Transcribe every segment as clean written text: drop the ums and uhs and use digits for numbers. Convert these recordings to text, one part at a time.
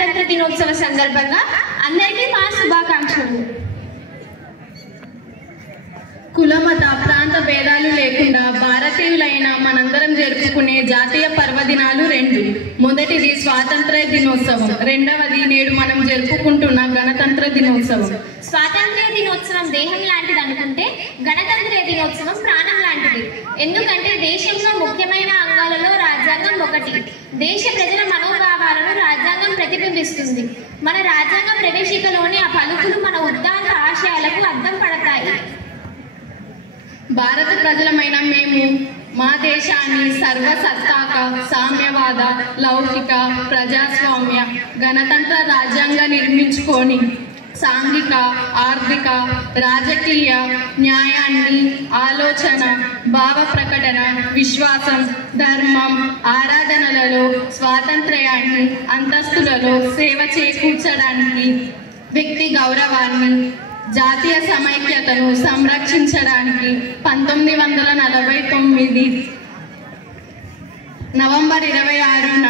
గణతంత్ర దినోత్సవ సందర్భంగా అందరికీ మా శుభాకాంక్షలు. కుల మత ప్రాంత భేదాలు లేకుండా భారతీయులైన మనందరం జరుపుకునే జాతీయ పర్వదినాలు రెండు. మొదటిది స్వాతంత్ర దినోత్సవం, రెండవది నేడు మనం జరుపుకుంటున్న గణతంత్ర దినోత్సవం. స్వాతంత్ర్య దినోత్సవం దేహం లాంటిది అనుకుంటే గణతంత్ర దినోత్సవం ప్రాణం లాంటిది. ఎందుకంటే దేశంలో ముఖ్యమైన అంగాలలో రాజ్యాంగం ఒకటి. దేశ ప్రజల మనోభావాలను రాజ్యాంగం ప్రతిబింబిస్తుంది. మన రాజ్యాంగ ప్రవేశికలోని ఆ పలుకులు మన ఉద్దాంత ఆశయాలకు అద్దం పడతాయి. భారత ప్రజలమైన మేము మా దేశాన్ని సర్వసత్తాక సామ్యవాద లౌకిక ప్రజాస్వామ్య గణతంత్ర రాజ్యాంగ నిర్మించుకొని సాంఘిక ఆర్థిక రాజకీయ న్యాయాన్ని ఆలోచన భావ ప్రకటన విశ్వాసం ధర్మం ఆరాధనలలో స్వాతంత్ర్యాన్ని అంతస్తులలో సేవ చేకూర్చడానికి వ్యక్తి గౌరవాన్ని జాతీయ సమైక్యతను సంరక్షించడానికి 1949 నవంబర్ 26న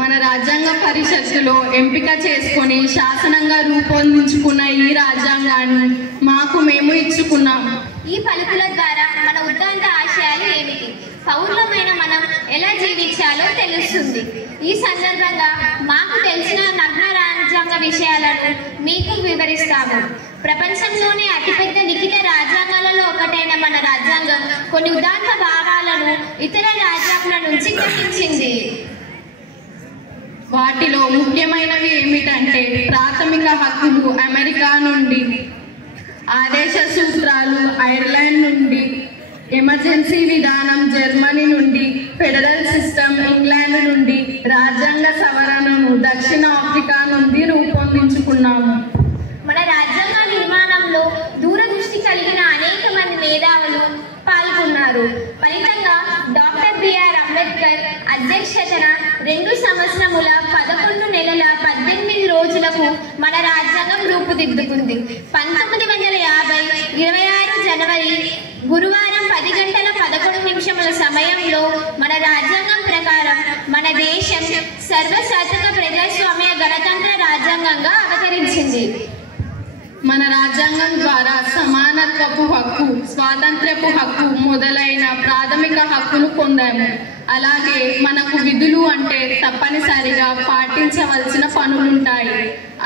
మన రాజ్యాంగ పరిషత్తులో ఎంపిక చేసుకొని శాసనంగా రూపొందించుకున్న ఈ రాజ్యాంగాన్ని మాకు మేము ఇచ్చుకున్నాము. ఈ పలుకుల ద్వారా మన ఉద్దాంత ఆశయాలు ఏమిటి, పౌరులమైన మనం ఎలా జీవించాలో తెలుస్తుంది. ఈ సందర్భంగా మాకు తెలిసిన నగ్న రాజ్యాంగ విషయాలను మీకు వివరిస్తాము. ప్రపంచంలోనే అతిపెద్ద లిఖిత రాజ్యాంగాలలో ఒకటైన మన రాజ్యాంగం కొన్ని ఉదాంత భావాలను ఇతర రాజ్యాంగాల నుంచి గ్రహించింది. వాటిలో ముఖ్యమైనవి ఏమిటంటే ప్రాథమిక హక్కులు అమెరికా నుండి, ఆదేశ సూత్రాలు ఐర్లాండ్ నుండి, ఎమర్జెన్సీ విధానం జర్మనీ నుండి, ఫెడరల్ సిస్టమ్ ఇంగ్లాండ్ నుండి, రాజ్యాంగ సవరణను దక్షిణ ఆఫ్రికా నుండి రూపొందించుకున్నాము. మన రాజ్యాంగ నిర్మాణంలో దూరదృష్టి కలిగిన అనేక మంది మేధావులు పాల్గొన్నారు. ఫలితంగా డాక్టర్ బిఆర్ అంబేద్కర్ అధ్యక్షతన 2 సంవత్సరముల 11 నెలల 18 రోజులకు మన రాజ్యాంగం రూపుదిద్దుకుంది. 1950 26 జనవరి గురువారం 10 గంటల 11 నిమిషముల సమయంలో మన రాజ్యాంగం ప్రకారం మన దేశం సర్వశాసక ప్రజాస్వామ్య గణతంత్ర రాజ్యాంగంగా అవతరించింది. మన రాజ్యాంగం ద్వారా సమానత్వపు హక్కు, స్వాతంత్ర్యపు హక్కు మొదలైన ప్రాథమిక హక్కులు పొందాము. అలాగే మనకు విధులు అంటే తప్పనిసరిగా పాటించవలసిన పనులుంటాయి.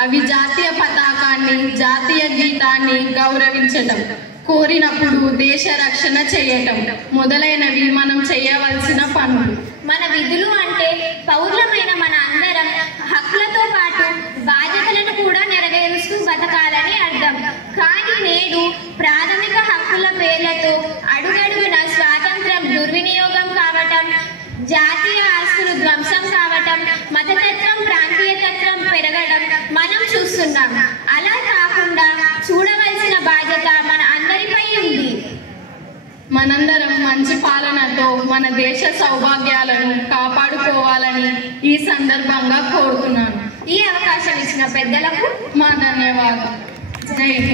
అవి జాతీయ పతాకాన్ని జాతీయ గీతాన్ని గౌరవించటం, కోరినప్పుడు దేశ రక్షణ చేయటం మొదలైనవి మనం చేయవలసిన పనులు. మన విధులు అంటే పౌరులమైన మన అందరం హక్కులతో పాటు బాధ్యతలను కూడా నెరవేరుస్తూ బతకాలని అర్థం. కానీ నేడు ప్రాథమిక హక్కుల పేర్లతో అడుగడుగున స్వాతంత్రం దుర్వినియోగం కావటం, జాతీయ ఆస్తులు ధ్వంసం కావటం, మతతత్వం ప్రాంతీయతత్వం పెరగడం మనం చూస్తున్నాం. అలా కాకుండా చూడవలసిన బాధ్యత మన అందరిపై ఉంది. మనందరం మంచి పాలనతో మన దేశ సౌభాగ్యాలను కాపాడుకోవాలని ఈ సందర్భంగా కోరుతున్నాను. ఈ అవకాశం ఇచ్చిన పెద్దలకు మా ధన్యవాదాలు. జై హింద్.